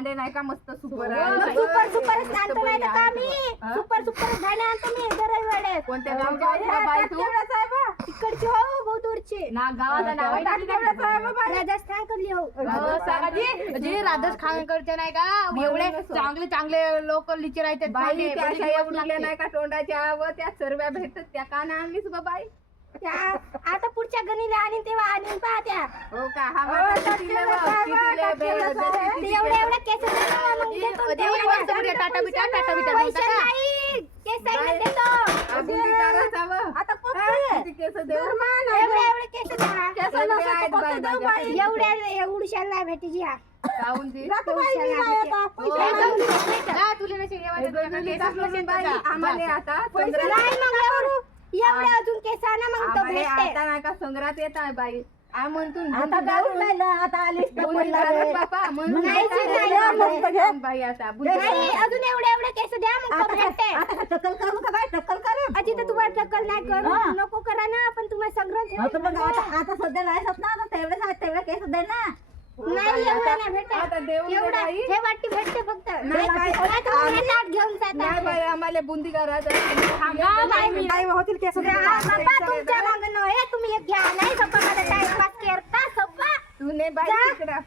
भांडे नाही का मस्त सुपर सुपर सुपर आणतो नाही तर आम्ही सुपर सुपर भांडे आणतो मी दर वेळेस. कोणत्या गावची बाई तू? तिकडची हो बहुत दूरची ना गावाचं नाव आहे ना. राजस्थान कडली हो. जी राजस्थानकडचे नाही का एवढे चांगले चांगले लोक लिचे राहतात बाई त्या भांडे, अशा एवढल्या नाही का तोंडाच्या व त्या सर्व्या भेटतात त्या का नाही आणलीस ग बाई? आता पुढच्या गणीला आणि तेव्हा आणि पाहत्या हो का हा माझा कितीले व, कितीले एवढ्या एवढ्या केस टाटा बिटा टाटा बिटा पैसे नाही केस आहे ना देतो. आता किती केस देऊ? एवढे एवढे केस द्या. सगळे आहेत बाई माझ्याकडे. एवढ्या उडशाला भेटीची हा काहून ती? तुला नसेल जेवायचं, तुला दोघींनी केसच टाकलं नसेल बाई, त्याचा. आम्हाला आता नाही संग्रात मग एवढे अजून केस आणा मग तो आम्हाला भेटते. आता नाही का संग्रात येत आहे बाई आ म्हणतो आता आलीस तर बापा म्हणून नाही, नाही बाई आता नाही अजून एवढे एवढे केस द्या मग तो भेटते. टक्कल करू का बाय टक्कल करू अजी तर तुम्हाला टक्कल नाही कर नको करा ना आपण तुम्हाला सगळं आता मग आता सध्या नाही होत ना आता तेवढे केस दे ना नाही एवढं नाही भेटत. आता देऊन दे एवढा बाई. हे वाटी भेटते फक्त नाही बाई, नाही तर मग हे ताट घेऊन नाही जातात. बाई आम्हाला बुंदी करायचं नाही होतील केस दे बाबा तुमच्या मागं हे तुम्ही एक घ्या नाही सप्पा टाइमपास करता सप्पा तू नाही बाई तिकडं